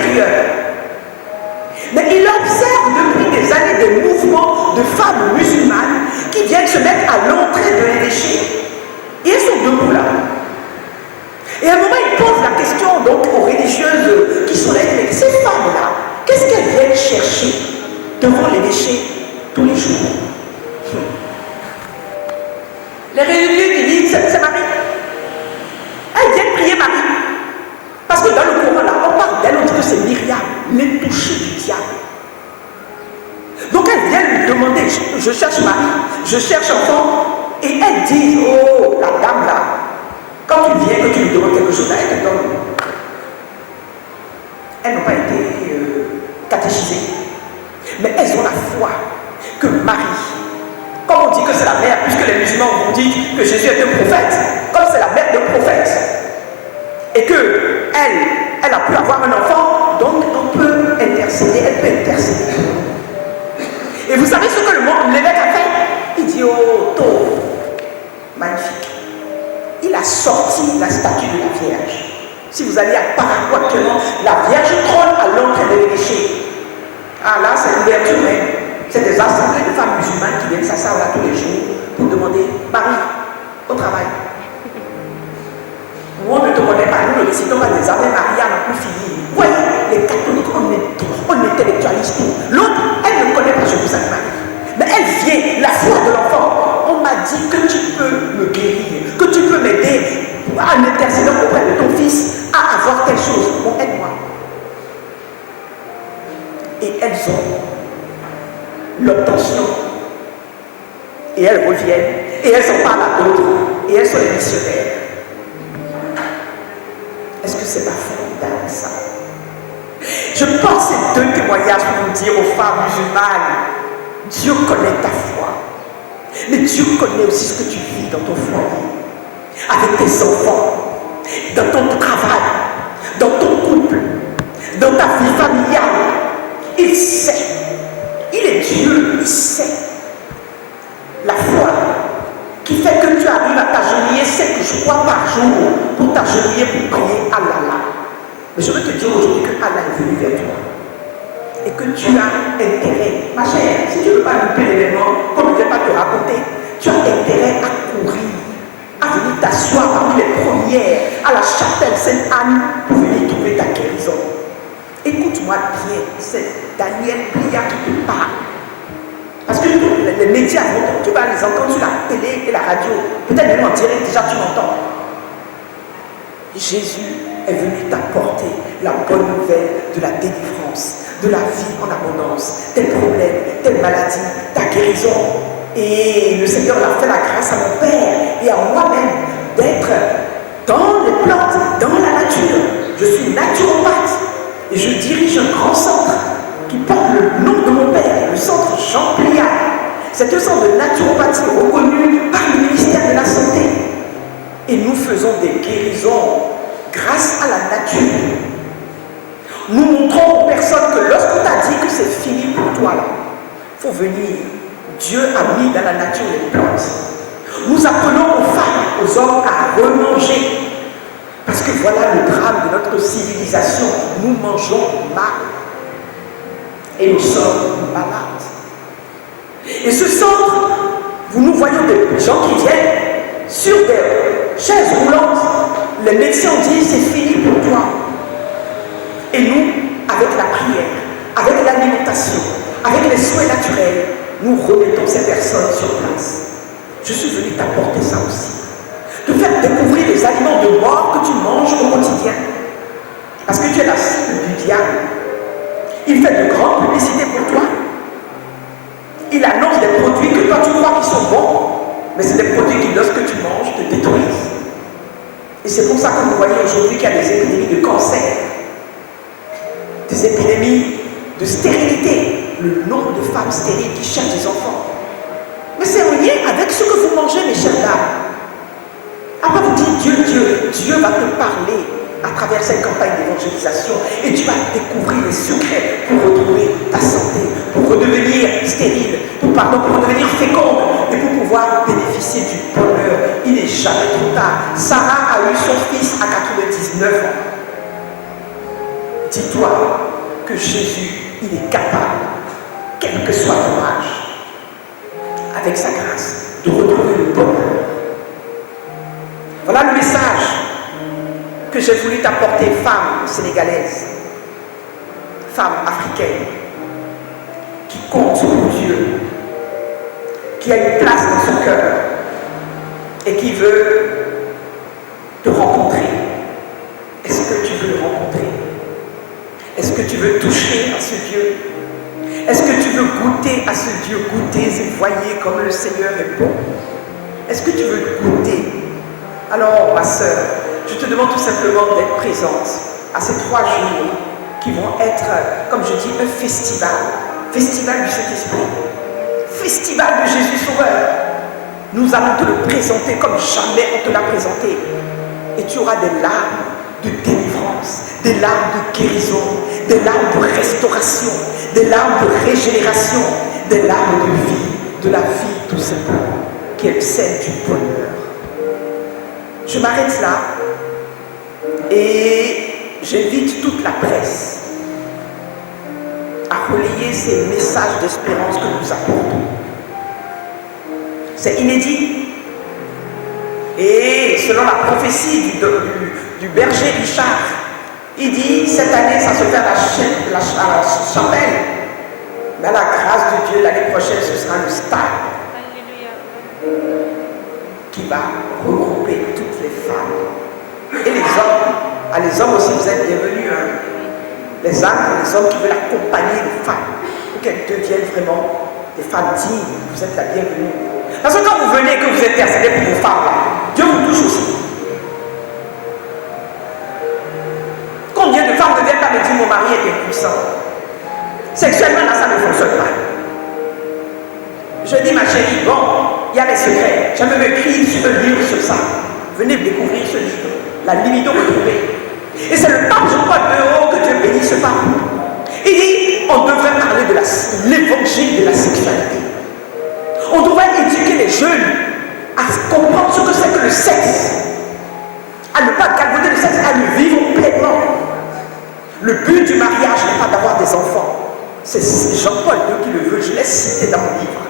l'intérieur. Mais il observe depuis des années des mouvements de femmes musulmanes qui viennent se mettre à l'entrée de l'évêché. Et elles sont debout là. Et à un moment, il pose la question donc aux religieuses qui sont là. Mais ces femmes-là, qu'est-ce qu'elles viennent chercher devant l'évêché tous les jours? Les religieuses disent, c'est Marie. Elles viennent prier Marie. Parce que dans le Coran, là, on parle d'elle, on dit que c'est Myriam, les touchés du diable. Donc elles viennent lui demander, je cherche Marie, je cherche enfant, et elles disent, oh, la dame là, quand tu viens, que tu lui demandes quelque chose, là, elle te donne. Elles n'ont pas été catéchisées, mais elles ont la foi que Marie, comme on dit que c'est la mère, puisque les musulmans ont dit que Jésus est un prophète, comme c'est la mère d'un prophète, et que elle a pu avoir un enfant, donc on peut intercéder, elle peut intercéder. Et vous savez ce que l'évêque a fait? Il dit, oh, tôt, magnifique. Il a sorti la statue de la Vierge. Si vous allez à Paraguay actuellement, la Vierge trône à l'entrée de l'évêché. Ah là, c'est l'ouverture même. C'est des assemblées de femmes musulmanes qui viennent s'asseoir là tous les jours pour demander, Marie, au travail. Moi, on ne te connaît pas, nous ne récitons pas des Ave Maria, non plus fini. Vous voyez, les catholiques, on intellectualise tout. L'autre, elle ne connaît pas Jérusalem Marie. Mais elle vient, la foi de l'enfant. On m'a dit que tu peux me guérir, que tu peux m'aider en intercédant auprès de ton fils à avoir telle chose. Bon, aide-moi. Et elles ont l'obtention. Et elles reviennent. Et elles en parlent à d'autres. Et elles sont les missionnaires. Est-ce que c'est pas formidable ça? Je pense ces deux témoignages pour vous dire aux femmes musulmanes, Dieu connaît ta foi. Mais Dieu connaît aussi ce que tu vis dans ton foyer, avec tes enfants, dans ton travail, dans ton couple, dans ta vie familiale. Il sait. Il est Dieu, il sait. La foi qui fait que tu arrives à t'agenouiller 7 fois par jour pour t'agenouiller pour prier Allah. Mais je veux te dire aujourd'hui que Allah est venu vers toi. Et que tu as intérêt, ma chère, si tu ne veux pas louper l'événement, comme je ne vais pas te raconter, tu as intérêt à courir, à venir t'asseoir parmi les premières à la chapelle Sainte-Anne pour venir trouver ta guérison. Écoute-moi bien, c'est Daniel Blia qui te parle. Parce que les médias, tu vas les entendre sur la télé et la radio, peut-être même en direct, déjà tu m'entends. Jésus est venu t'apporter la bonne nouvelle de la délivrance, de la vie en abondance, tes problèmes, tes maladies, ta guérison. Et le Seigneur a fait la grâce à mon Père et à moi-même d'être dans les plantes, dans la nature. Je suis naturopathe et je dirige un grand centre qui porte le nom de mon Père, le centre Jean Pliard. C'est un centre de naturopathie reconnu par le ministère de la Santé. Et nous faisons des guérisons grâce à la nature. Nous montrons aux personnes que lorsqu'on t'a dit que c'est fini pour toi, il faut venir. Dieu a mis dans la nature les plantes. Nous apprenons aux femmes, aux hommes à remanger. Parce que voilà le drame de notre civilisation. Nous mangeons mal. Et nous sommes malades. Et ce centre, nous voyons des gens qui viennent sur des chaises roulantes. Les médecins disent c'est fini pour toi. Et nous, avec la prière, avec l'alimentation, avec les soins naturels, nous remettons ces personnes sur place. Je suis venu t'apporter ça aussi. Te faire découvrir les aliments de mort que tu manges au quotidien. Parce que tu es la cible du diable. Il fait de grandes publicités pour toi. Il annonce des produits que toi tu crois qu'ils sont bons, mais c'est des produits qui, lorsque tu manges, te détruisent. Et c'est pour ça que vous voyez aujourd'hui qu'il y a des épidémies de cancer, des épidémies de stérilité, le nombre de femmes stériles qui cherchent des enfants. Mais c'est en lien avec ce que vous mangez, mes chers dames. Après vous dites Dieu va te parler à travers cette campagne d'évangélisation et tu vas découvrir les secrets pour retrouver ta santé, pour redevenir stérile, pour redevenir féconde et pour pouvoir bénéficier du bonheur. Il n'est jamais trop tard. Sarah a eu son fils à 99 ans. dis-toi que Jésus, il est capable, quel que soit ton âge, avec sa grâce, de retrouver le bonheur. Voilà le message que j'ai voulu t'apporter, femme sénégalaise, femme africaine, qui compte sur Dieu, qui a une place dans son cœur et qui veut te rencontrer. Est-ce que tu veux le rencontrer? Est-ce que tu veux toucher à ce Dieu? Est-ce que tu veux goûter à ce Dieu? Goûter et voyez comme le Seigneur est bon. Est-ce que tu veux goûter? Alors, ma sœur, je te demande tout simplement d'être présente à ces 3 jours qui vont être, comme je dis, un festival. Festival du Saint-Esprit. Festival de Jésus Sauveur. Nous allons te le présenter comme jamais on te l'a présenté. Et tu auras des larmes de délivrance, des larmes de guérison, des larmes de restauration, des larmes de régénération, des larmes de vie, de la vie tout simplement, qui est celle du bonheur. Je m'arrête là et j'invite toute la presse à relayer ces messages d'espérance que nous apportons. C'est inédit. Et selon la prophétie du berger Richard, il dit cette année ça se fait à la chapelle, mais à la grâce de Dieu l'année prochaine ce sera le stade qui va regrouper toutes les femmes et les hommes. Ah, les hommes aussi vous êtes bienvenus, hein? Les hommes qui veulent accompagner les femmes pour qu'elles deviennent vraiment des femmes dignes. Vous êtes la bienvenue. Parce que quand vous venez et que vous intercédez pour vos femmes là, Dieu vous touche aussi. Combien de femmes ne viennent pas me dire mon mari est puissant? Sexuellement là ça ne fonctionne pas. Je dis ma chérie, bon, il y a les secrets. J'ai même écrit un livre sur ça. Venez découvrir ce livre, La libido retrouvée. Et c'est le pape Jean-Paul II que Dieu bénisse ce pape. Il dit, on devrait parler de l'évangile de la sexualité. On devrait éduquer les jeunes à comprendre ce que c'est que le sexe, à ne pas galvauder le sexe, à le vivre pleinement. Le but du mariage n'est pas d'avoir des enfants. C'est Jean-Paul II qui le veut, je l'ai cité dans mon livre.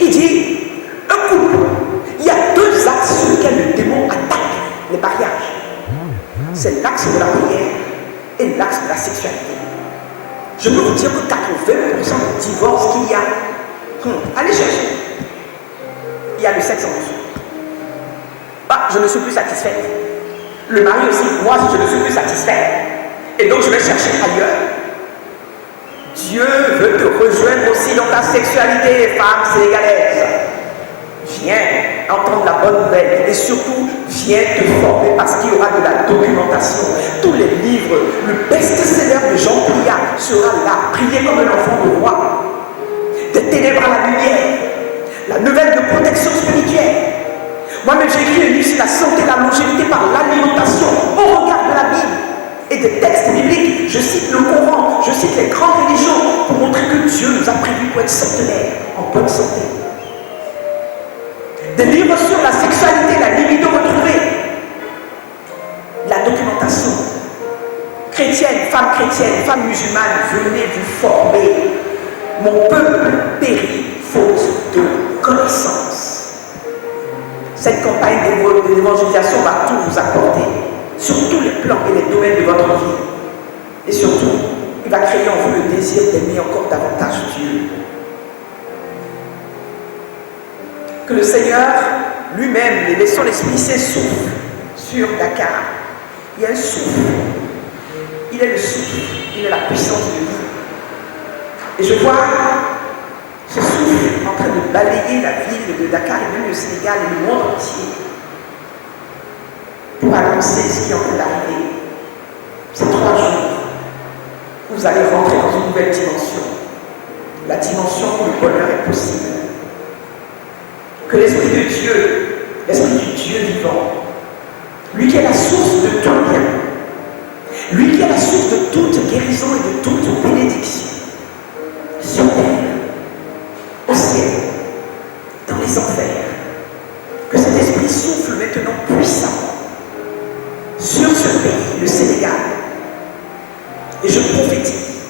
Il dit, un couple, il y a 2 axes sur lesquels le démon attaque les mariages. C'est l'axe de la prière et l'axe de la sexualité. Je peux vous dire que 80% de divorces qu'il y a, allez chercher. Il y a le sexe en dessous. Bah, je ne suis plus satisfaite. Le mari aussi, moi je ne suis plus satisfaite. Et donc je vais chercher ailleurs. Dieu veut te rejoindre aussi dans ta sexualité, femme sénégalaise. Viens entendre la bonne nouvelle et surtout viens te former parce qu'il y aura de la documentation. Tous les livres, le best-seller de Jean Priat sera là, prier comme un enfant de roi. Des ténèbres à la lumière, la nouvelle de protection spirituelle. Moi-même j'ai écrit un livre sur la santé et la longévité par l'alimentation au regard de la Bible et des textes bibliques. Je cite le Coran, je cite les grandes religions pour montrer que Dieu nous a prévus pour être centenaires, en bonne santé. Des livres sur la sexualité, la libido retrouvée, la documentation. Chrétienne, femmes musulmanes, venez vous former. Mon peuple périt faute de connaissance. Cette campagne d'évangélisation va tout vous apporter, sur tous les plans et les domaines de votre vie. Et surtout, il va créer en vous le désir d'aimer encore davantage Dieu. Que le Seigneur lui-même, les son Esprit Saint souffle sur Dakar. Il y a un souffle. Il est le souffle. Il est la puissance de vie. Et je vois ce souffle en train de balayer la ville de Dakar et même le Sénégal et le monde entier pour annoncer ce qui est en train d'arriver. Ces 3 jours, vous allez rentrer dans une nouvelle dimension. La dimension où le bonheur est possible. Que l'Esprit de Dieu, l'Esprit du Dieu vivant, lui qui est la source de tout bien, lui qui est la source de toute guérison et de toute bénédiction, sur terre, au ciel, dans les enfers, que cet Esprit souffle maintenant puissamment sur ce pays, le Sénégal, Et je prophétise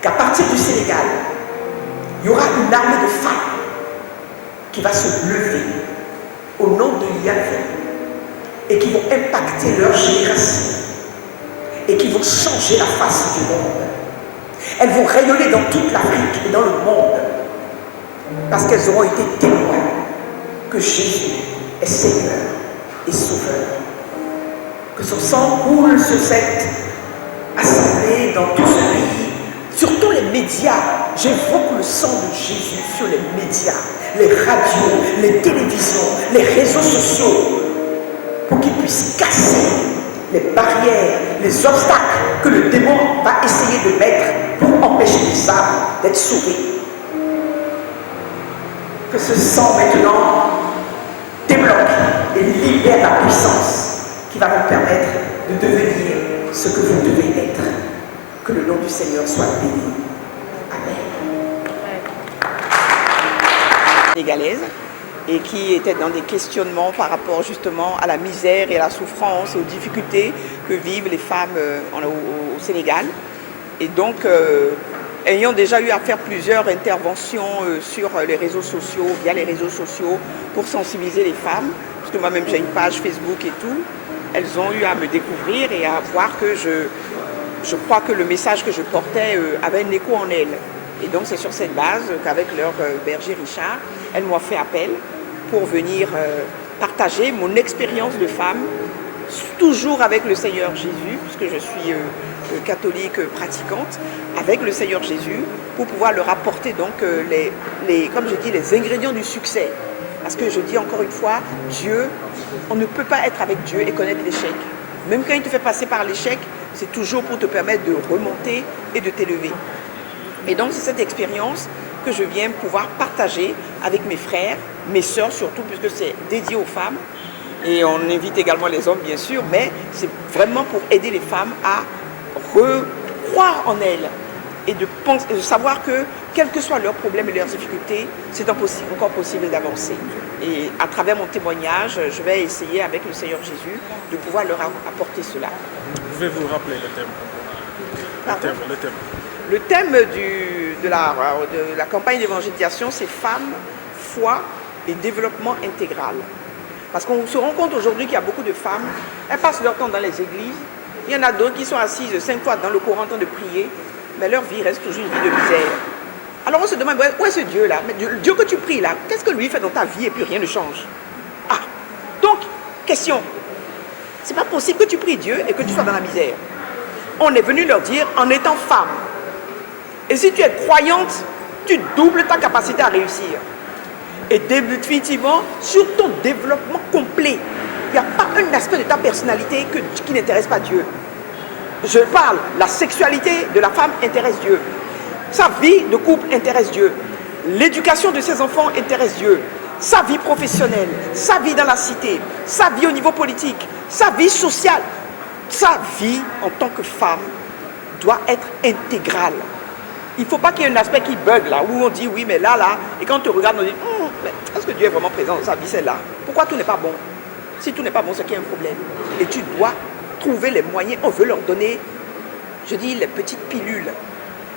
qu'à partir du Sénégal, il y aura une armée de femmes qui va se lever au nom de Yahvé et qui vont impacter leur génération et qui vont changer la face du monde. Elles vont rayonner dans toute l'Afrique et dans le monde parce qu'elles auront été témoins que Jésus est Seigneur et Sauveur. Que son sang coule sur cette assemblée, dans tout ce pays, sur tous les médias. J'évoque le sang de Jésus sur les médias, les radios, les télévisions, les réseaux sociaux, pour qu'ils puissent casser les barrières, les obstacles que le démon va essayer de mettre pour empêcher les âmes d'être sauvées. Que ce sang maintenant débloque et libère la puissance qui va vous permettre de devenir ce que vous devez être. Que le nom du Seigneur soit béni. Amen. Sénégalaise et qui était dans des questionnements par rapport justement à la misère et à la souffrance et aux difficultés que vivent les femmes au Sénégal. Et donc, ayant déjà eu à faire plusieurs interventions sur les réseaux sociaux, via les réseaux sociaux, pour sensibiliser les femmes, parce que moi-même j'ai une page Facebook et tout, elles ont eu à me découvrir et à voir que je crois que le message que je portais avait un écho en elles. Et donc c'est sur cette base qu'avec leur berger Richard, elles m'ont fait appel pour venir partager mon expérience de femme, toujours avec le Seigneur Jésus, puisque je suis catholique pratiquante, avec le Seigneur Jésus, pour pouvoir leur apporter donc comme je dis, les ingrédients du succès. Parce que je dis encore une fois, Dieu, on ne peut pas être avec Dieu et connaître l'échec. Même quand il te fait passer par l'échec, c'est toujours pour te permettre de remonter et de t'élever. Et donc c'est cette expérience que je viens pouvoir partager avec mes frères, mes sœurs surtout, puisque c'est dédié aux femmes. Et on invite également les hommes bien sûr, mais c'est vraiment pour aider les femmes à croire en elles et de savoir que quels que soient leurs problèmes et leurs difficultés, c'est encore possible d'avancer. Et à travers mon témoignage, je vais essayer avec le Seigneur Jésus de pouvoir leur apporter cela. Vous pouvez vous rappeler le thème? Le thème de la campagne d'évangélisation, c'est femmes, foi et développement intégral. Parce qu'on se rend compte aujourd'hui qu'il y a beaucoup de femmes, elles passent leur temps dans les églises, il y en a d'autres qui sont assises 5 fois dans le courant en train de prier, mais leur vie reste toujours une vie de misère. Alors on se demande, où est ce Dieu-là? Mais Dieu que tu pries là, qu'est-ce que lui fait dans ta vie et puis rien ne change? Ah, donc, question, c'est pas possible que tu pries Dieu et que tu sois dans la misère. On est venu leur dire, en étant femme, et si tu es croyante, tu doubles ta capacité à réussir. Et définitivement, sur ton développement complet, il n'y a pas un aspect de ta personnalité qui n'intéresse pas Dieu. Je parle, la sexualité de la femme intéresse Dieu. Sa vie de couple intéresse Dieu. L'éducation de ses enfants intéresse Dieu. Sa vie professionnelle, sa vie dans la cité, sa vie au niveau politique, sa vie sociale, sa vie en tant que femme doit être intégrale. Il ne faut pas qu'il y ait un aspect qui bug là, où on dit oui, mais là, et quand on te regarde, on dit est-ce que Dieu est vraiment présent dans sa vie, celle-là? Pourquoi tout n'est pas bon? Si tout n'est pas bon, c'est qu'il y a un problème. Et tu dois trouver les moyens, on veut leur donner, je dis, les petites pilules,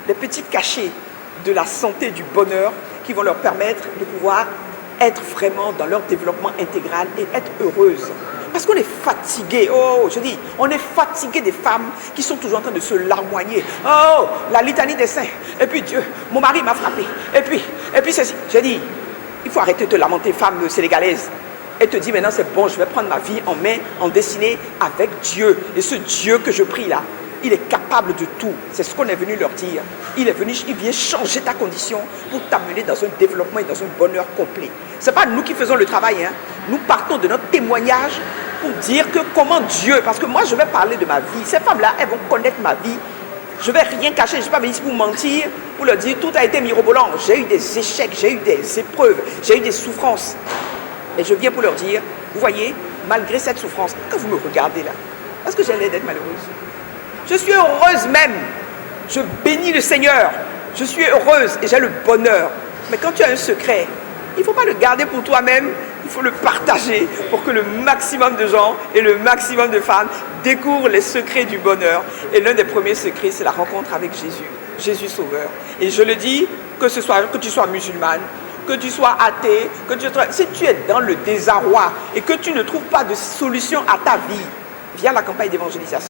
les petits cachets de la santé, du bonheur, qui vont leur permettre de pouvoir être vraiment dans leur développement intégral et être heureuses. Parce qu'on est fatigué, je dis, on est fatigué des femmes qui sont toujours en train de se larmoigner. Oh, la litanie des saints. Et puis Dieu, mon mari m'a frappé. Et puis ceci. J'ai dit, il faut arrêter de te lamenter, femme sénégalaise. Et te dire, maintenant c'est bon, je vais prendre ma vie en main, en dessinée avec Dieu. Et ce Dieu que je prie là, il est capable de tout. C'est ce qu'on est venu leur dire. Il vient changer ta condition pour t'amener dans un développement et dans un bonheur complet. Ce n'est pas nous qui faisons le travail. Nous partons de notre témoignage pour dire que comment Dieu, parce que moi je vais parler de ma vie. Ces femmes-là, elles vont connaître ma vie. Je ne vais rien cacher, je ne suis pas venue ici pour mentir, pour leur dire tout a été mirobolant. J'ai eu des échecs, j'ai eu des épreuves, j'ai eu des souffrances. Et je viens pour leur dire, vous voyez, malgré cette souffrance, quand vous me regardez là, est-ce que j'ai l'air d'être malheureuse? Je suis heureuse même. Je bénis le Seigneur. Je suis heureuse et j'ai le bonheur. Mais quand tu as un secret, il ne faut pas le garder pour toi-même. Il faut le partager pour que le maximum de gens et le maximum de femmes découvrent les secrets du bonheur. Et l'un des premiers secrets, c'est la rencontre avec Jésus, Jésus Sauveur. Et je le dis, que tu sois musulmane, que tu sois athée, si tu es dans le désarroi et que tu ne trouves pas de solution à ta vie, viens à la campagne d'évangélisation.